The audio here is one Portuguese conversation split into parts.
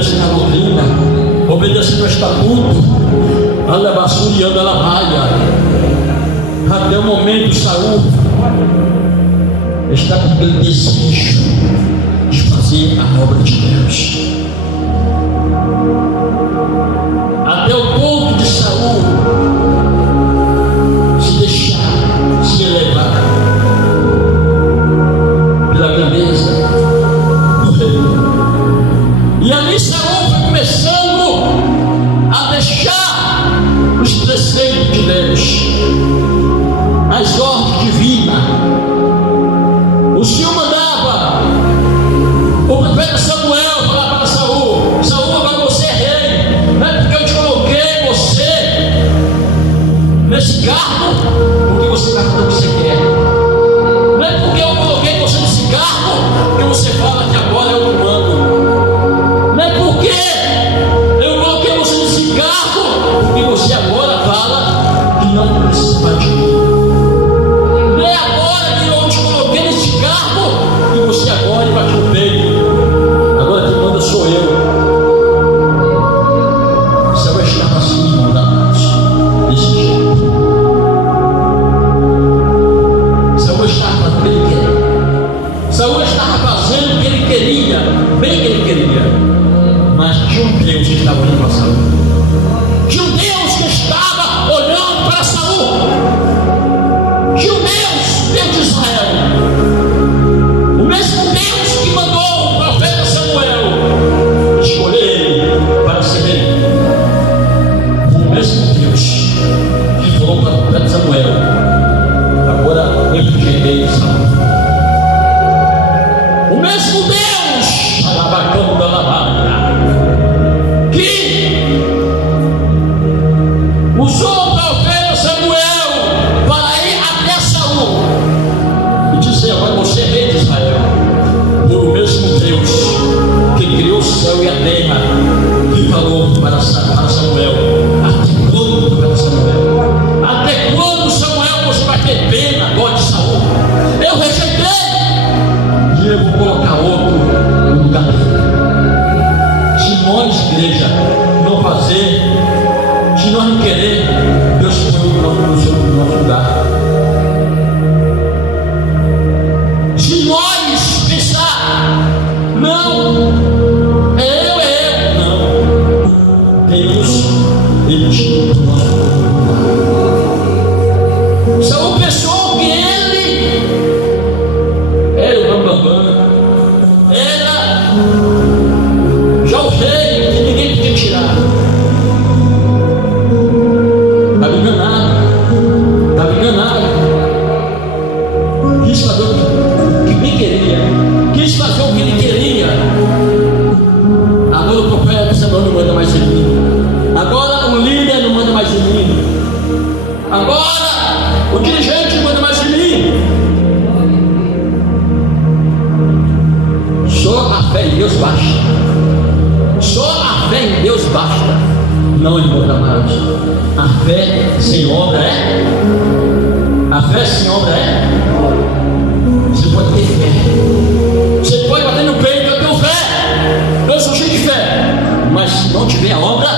obedecendo a doutrina, obedecendo ao estatuto, a levação e anda na raia. Até o momento, Saul está com aquele desejo de fazer a obra de Deus. Até o ponto de Saul se deixar, se elevar pela grandeza do rei. E ali Saul foi começando a deixar os preceitos de Deus, as ordens divinas. O Senhor mandava o profeta Samuel falar para Saul: Saul, agora você é rei. Não é porque eu te coloquei você nesse cargo porque você vai fazer o que você quer. Não é porque eu coloquei você nesse cargo que você fala que agora eu comando. Não é porque eu coloquei você nesse cargo porque você agora fala que não precisa de mim. Não é agora que eu te coloquei nesse cargo que você agora bate no peito. Agora quem manda sou eu. Saul estava assim, desse jeito. Saul estava fazendo o que ele queria. Saul estava fazendo o que ele queria, bem o que ele queria. Mas tinha um Deus que estava olhando para Saul. Tinha um Deus que estava olhando para Saul. Tinha um Deus de Israel. O mesmo Deus que mandou o profeta Samuel escolher ele para ser rei. O mesmo Deus que falou para o profeta Samuel: agora eu te rei de Saul. O mesmo Deus, alabacando da lavada, que usou o profeta Samuel para ir até Saul e dizer: agora você é rei de Israel. O mesmo Deus que criou o céu e a terra, que falou para Samuel: até quando, para Samuel? Até quando, Samuel, você vai ter pena agora de Saul? Eu rejeitei e eu vou colocar outro no lugar dele. Se nós, igreja, não fazer, se nós não querer, Deus põe o nosso lugar. Se nós pensar: não, não, Deus, ele tira o nosso lugar. Saul pensou que ele era o bambambam, era já o rei que ninguém podia tirar. Estava enganado. Quis fazer o que bem queria, quis fazer o que ele queria. Agora o profeta Samuel não manda mais em mim. Agora o líder não manda mais em mim. Agora o dirigente não manda mais em mim. Só a fé em Deus basta. Só a fé em Deus basta. Não em outra mais. A fé sem obra é? A fé sem obra é? Você pode ter fé. Você pode bater no peito: eu tenho fé, eu sou cheio de fé. Mas se não tiver a obra,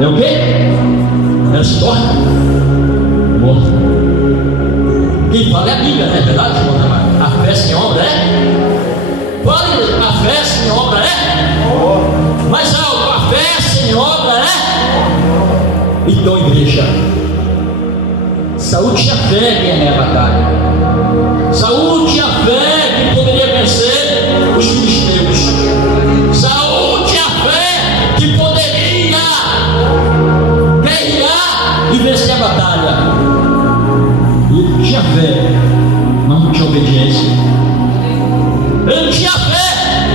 é o quê? Ela se torna morta. Quem fala é a Bíblia, não é verdade, irmão? A fé sem obra é? Fale, a fé sem obra é? Mais alto: a fé sem obra é? Então, igreja, Saul tinha fé que ia ganhar a batalha. Saul tinha fé que poderia vencer os filisteus. Saul tinha fé que poderia guerrear e vencer a batalha. Ele tinha fé, mas não tinha obediência. Ele tinha fé,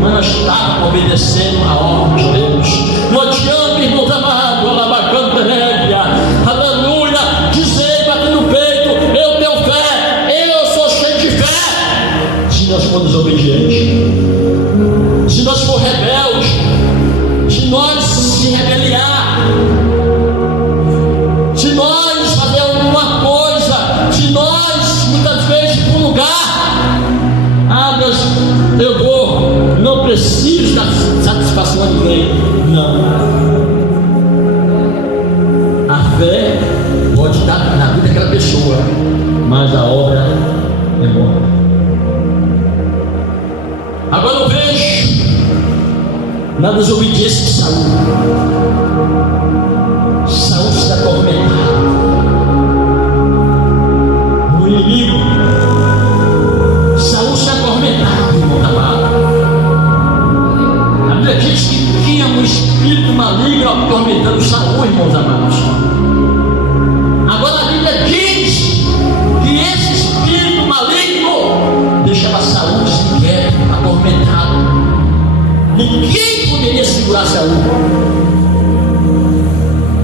mas não estava obedecendo a ordem de Deus. Não adianta, irmãos amados, alabacanta révia, aleluia, dizer, bater no peito: eu tenho fé, eu sou cheio de fé. Se nós formos desobedientes, se nós for rebeldes, se nós se rebeliar, se nós fazer alguma coisa, se nós muitas vezes para um lugar: Deus, eu vou, não preciso das a ninguém. Não. A fé pode estar na vida daquela pessoa, mas a obra é morta. Agora eu vejo na desobediência de Saul. Saul se atormentado. O inimigo. Saul se atormentado, irmão amado. A Bíblia diz que tinha um espírito maligno atormentando Saul, irmãos amados. Agora a Bíblia diz que esse espírito maligno deixava Saul desinquieto, atormentado. Ninguém poderia segurar Saul.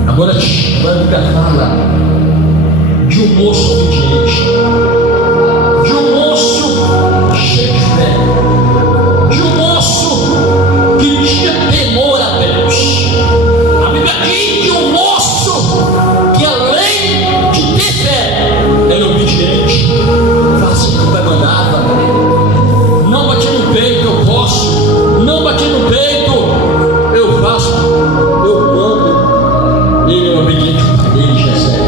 Agora a Bíblia fala de um moço obediente, de um moço cheio de fé, de um moço que tinha temor a Deus. A Bíblia diz de um moço que, além de ter fé, era obediente, fazia o que o pai mandava, não batia no peito, eu posso, não bati no peito, eu faço, eu mando. Ele é obediente ao pai dele, Jessé.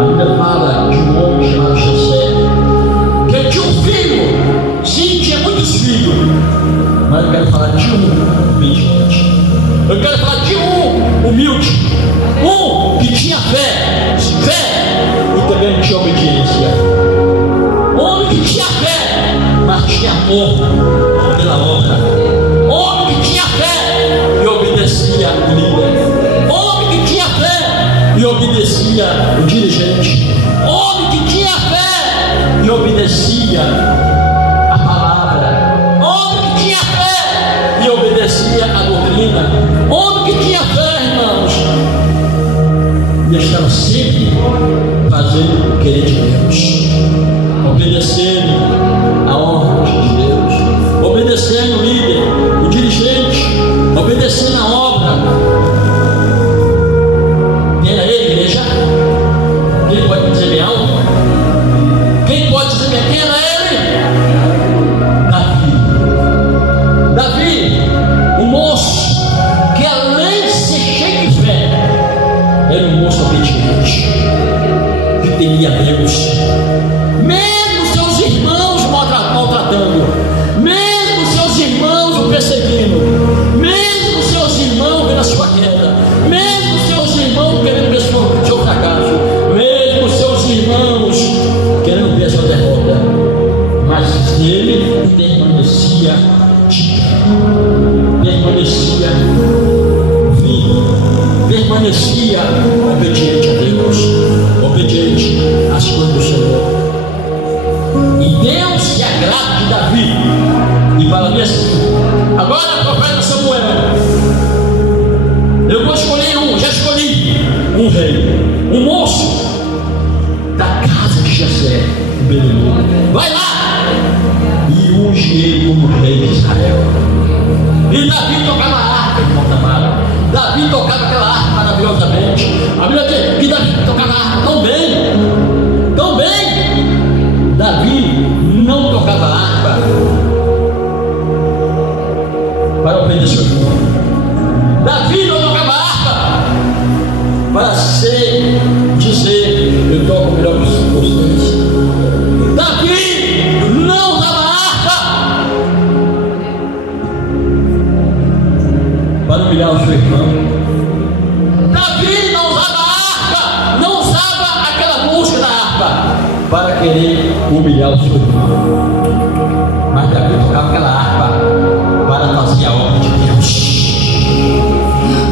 A Bíblia fala de um homem chamado Jessé, que ele tinha um filho. Sim, tinha muitos filhos, mas eu quero falar de um obediente. Eu quero falar de um humilde, um que tinha fé e também tinha obediência. Um homem que tinha fé, mas tinha amor pela obra. Homem que tinha fé e obedecia o líder. Homem que tinha fé e obedecia o dirigente. Homem que tinha fé e obedecia a palavra. Homem que tinha fé e obedecia a doutrina. Homem que tinha fé, irmãos, e estava sempre fazendo o querer de Deus, obedecendo a ordem de Deus, obedecendo o líder, o dirigente, obedecendo a obra. Quem era ele, igreja? Quem pode dizer bem alto? Quem pode dizer bem? Quem era ele? Davi, o moço que, além de ser cheio de fé, era um moço obediente, que temia Deus, mesmo seus irmãos maltratando, mesmo seus irmãos o perseguindo, mesmo seus irmãos vendo a sua queda, mesmo seus irmãos querendo ver o seu fracasso, mesmo seus irmãos querendo ver a sua derrota, mas ele permanecia de pé, permanecia vivo, permanecia obediente a Deus, obediente às coisas do Senhor. E Deus se agrada de Davi e fala assim: agora, profeta Samuel, eu vou escolher já escolhi um rei, um moço da casa de Jessé, o Belém. Vai lá e unge ele como rei de Israel. E Davi tocava a harpa, irmão amado. Davi tocava aquela harpa maravilhosamente. A Bíblia diz que Davi tocava a harpa tão bem, tão bem. Davi não tocava a harpa para obedecer o irmão. Davi não tocava a harpa para dizer: eu toco melhor que vocês. Davi não usava a harpa para humilhar o seu irmão. Davi não usava a harpa, não usava aquela música da harpa para querer humilhar o seu irmão. Mas Davi tocava aquela harpa para fazer a obra de Deus.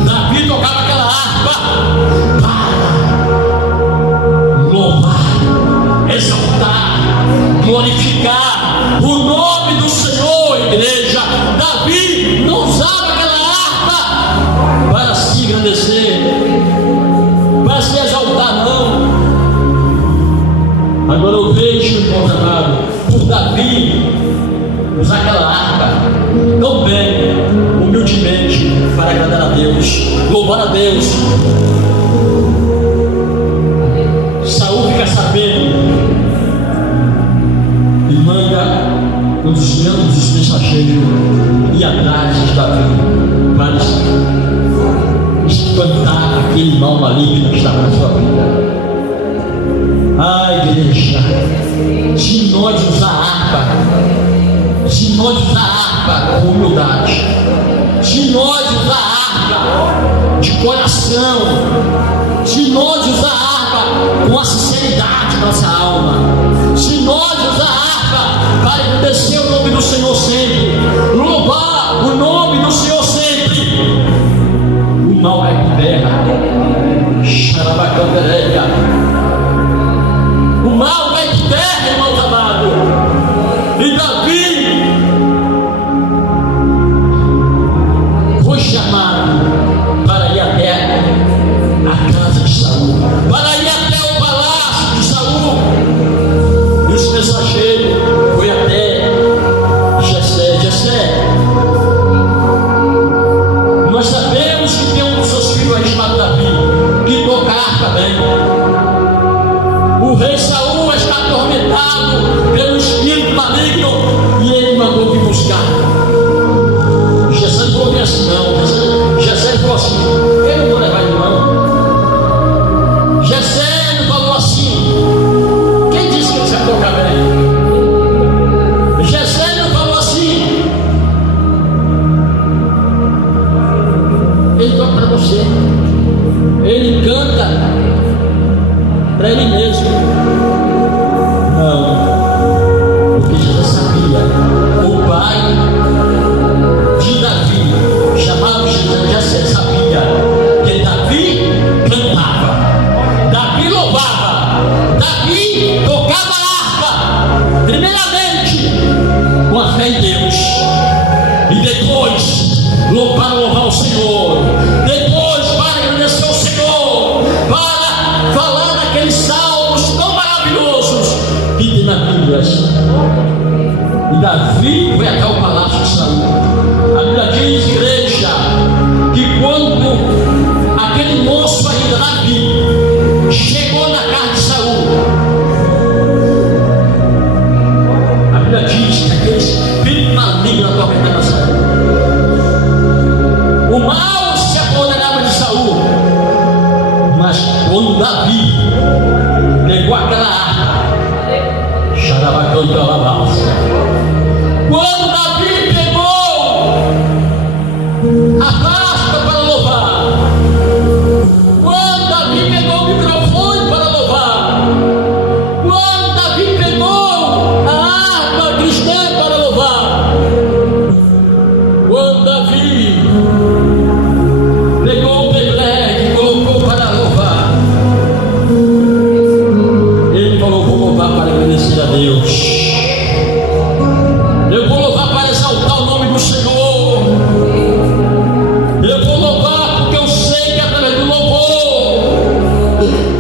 Davi tocava aquela harpa para louvar, exaltar, glorificar o nome do Senhor, igreja. Davi não usava aquela harpa para se engrandecer, para se exaltar, não. Agora eu vejo, irmão amado, por Davi usar aquela harpa tão bem, humildemente, para agradar a Deus, louvar a Deus. Saul fica sabendo e manda um dos mensageiros ir atrás de Davi para espantar aquele mal maligno que estava na sua vida. Igreja, se nós usar harpa, com humildade, se nós usar harpa de coração, se nós usar harpa com a sinceridade da nossa alma, se nós usar harpa para engrandecer o nome do Senhor sempre, louvar o nome do Senhor sempre, o mal vai por terra. O mal vai por terra, irmãos amados. E Davi foi chamado para ir até a casa de Saul, para ir até o palácio de Saul. E os mensageiros foi até Jessé. Nós sabemos que tem um dos seus filhos aí chamado Davi, que toca harpa bem. O rei Saul está atormentado pelo espírito maligno e ele mandou vir buscar. Jessé falou assim, não. Jessé falou assim, eu não vou levar ele não. Jessé não falou assim, quem disse que ele vai tocar bem? Jessé não falou assim, ele toca para você, ele canta para ele mesmo. Não, porque Jesus sabia, o pai de Davi, chamado Jessé, sabia que Davi cantava, Davi louvava, Davi tocava harpa, primeiramente com a fé em Deus, e depois louvar o Senhor, depois para agradecer ao Senhor, para falar daqueles salmos tão maravilhosos que tem na Bíblia. E Davi foi até o palácio de Saul. A Bíblia diz, igreja, que quando aquele moço ainda, Davi, chegou na casa de Saul, a Bíblia diz que aquele espírito maligno atormentava Saul. O mal se apoderava de Saul. Mas quando Davi pegou aquela harpa, quando Davi pegou a harpa para louvar, quando Davi pegou o microfone para louvar, quando Davi pegou a harpa cristã para louvar, quando Davi pegou o Betlé e colocou para louvar, ele falou, vou louvar para agradecer a Deus, eu vou louvar para exaltar o nome do Senhor, eu vou louvar porque eu sei que através do louvor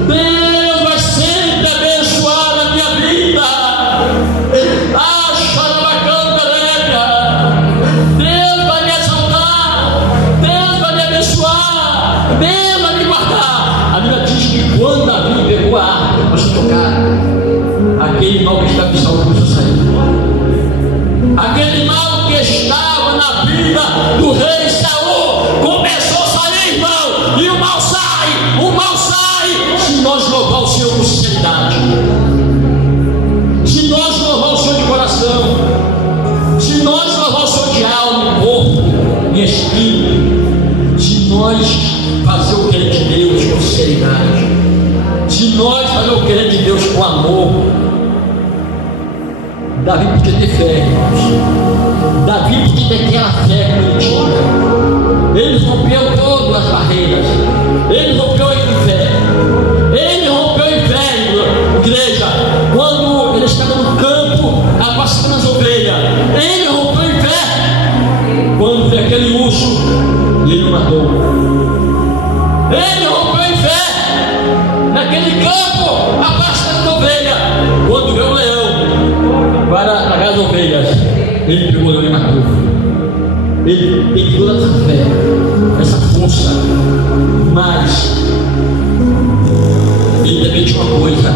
Deus vai sempre abençoar a minha vida. Deus vai me exaltar, Deus vai me abençoar, Deus vai me guardar. A Bíblia diz que quando Davi pegou a harpa para se tocar, aquele mal que estava em Saul começou a sair. Aquele mal que estava na vida do rei Saul começou a sair, irmão. E o mal sai se nós louvar o Senhor com sinceridade, se nós louvar o Senhor de coração, se nós louvar o Senhor de alma, corpo e espírito, se nós fazer o querer de Deus com sinceridade, se nós fazer o querer de Deus com amor. Davi podia ter fé, irmãos. Davi podia ter aquela fé que ele tinha. Ele rompeu todas as barreiras. Ele rompeu em fé. Ele rompeu em fé, igreja. Quando ele estava no campo, apacentando as ovelhas, ele rompeu em fé. Quando veio aquele urso, ele o matou. Ele rompeu em fé. Naquele campo, apacentando as ovelhas. Quando veio o leão para tragar as ovelhas, ele pegou o leão e matou. Ele tem toda essa fé, essa força, mas ele também tinha uma coisa: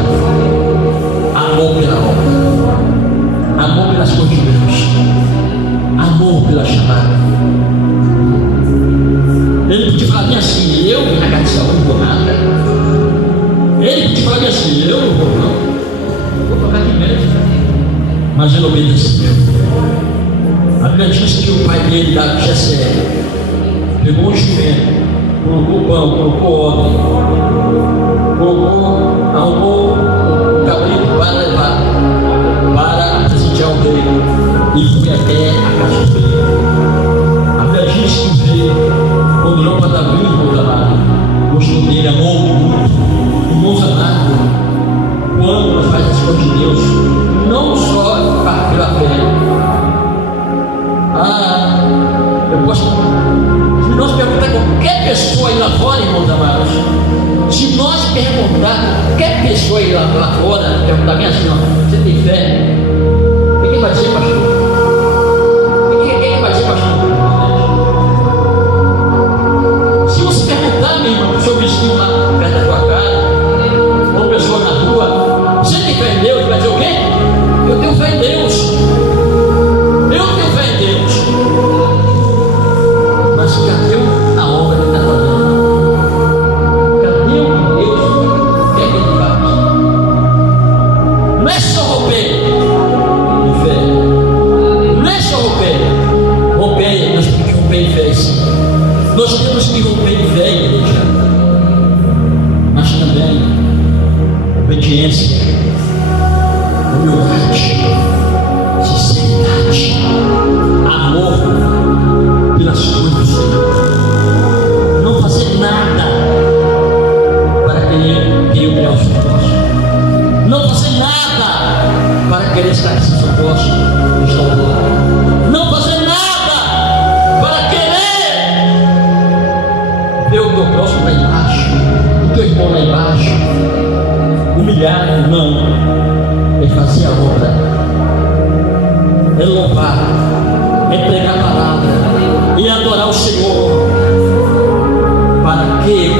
amor pela obra, amor pelas coisas de Deus, amor pela chamada. podia falar bem assim: eu na casa de Saul não vou nada. Ele podia falar bem assim: eu não vou, não. Vou tocar de médico. Mas ele obedeceu. A Bíblia diz que o pai dele, da Jessé, pegou um jumento, colocou pão, colocou óleo, arrumou um cabrito para levar para presidiar o rei e foi até a casa do rei. A Bíblia diz que o rei, quando olhou para Davi, irmão amado, gostou dele, amou muito. Irmãos amados, quando nós fazemos as coisas de Deus, não só pela fé. Eu posso. Se nós perguntar qualquer pessoa aí lá fora, irmãos amados, se nós perguntar qualquer pessoa aí lá fora, perguntar bem assim: ó, você tem fé? O que vai dizer, pastor? O que vai dizer, pastor? Se você perguntar, meu irmão, o seu vizinho lá perto da tua casa, ou uma pessoa na rua, você tem fé em Deus? Ele vai dizer o quê? Eu tenho fé em Deus. Mas cadê a obra que ele está fazendo? Cadê o que Deus quer que ele faça? Não é só romper em fé. Não é só romper. Romper, nós temos que romper em fé, sim. Nós temos que romper em fé, igreja. Mas também obediência, humildade, sinceridade, amor pelas coisas do Senhor. Não fazer nada para querer humilhar os propósitos. Não fazer nada para querer esclarecer os propósitos do Senhor. Não fazer nada para querer ver o teu próximo lá embaixo, o teu irmão lá embaixo, humilhado. Não, é fazer a obra, é louvar, é pregar a palavra e adorar o Senhor, para que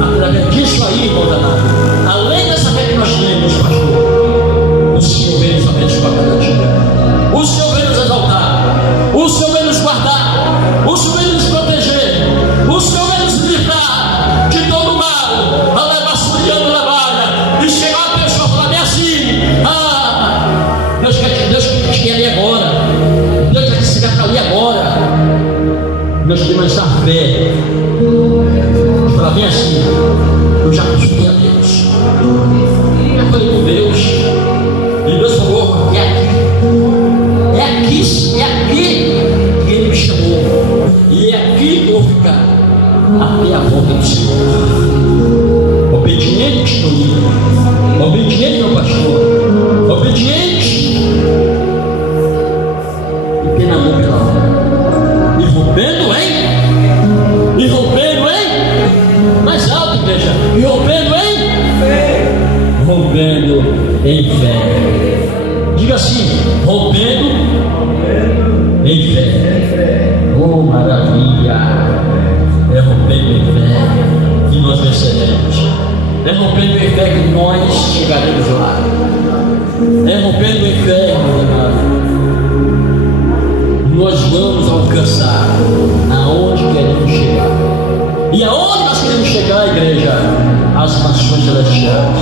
através disso aí, irmão danado, além dessa fé que nós temos, pastor, o Senhor vem nos abençoar cada dia, o Senhor vem nos exaltar, o Senhor vem nos guardar, o Senhor vem nos proteger, o Senhor vem nos livrar de todo mal, a levar suriano na barra e chegar a pessoa e falar bem assim: Deus quer te ali agora, Deus quer te chegar para ali agora. Nós temos essa fé de falar bem assim: eu já consultei a Deus, já falei com Deus, e Deus falou: é aqui que Ele me chamou, e é aqui que eu vou ficar até a volta do Senhor. Obediente, meu obediente, meu pastor, obediente e tendo amor pela fé, e rompendo, hein? E rompendo, hein? Mais alto, igreja. E rompendo, hein? Rompendo em fé. Diga assim: rompendo em fé. Oh, maravilha! É rompendo em fé que nós venceremos. É rompendo em fé que nós chegaremos lá. É rompendo em fé, meu amado, nós vamos alcançar aonde queremos chegar. E aonde nós queremos chegar, igreja? As nações celestiais,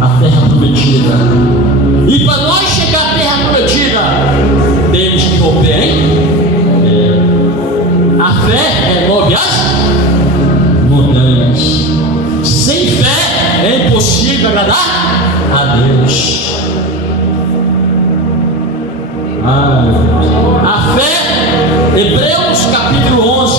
a terra prometida. E para nós chegar à terra prometida, temos que romper, hein? A fé remove as montanhas. Sem fé é impossível agradar a Deus. A fé, Hebreus capítulo 11.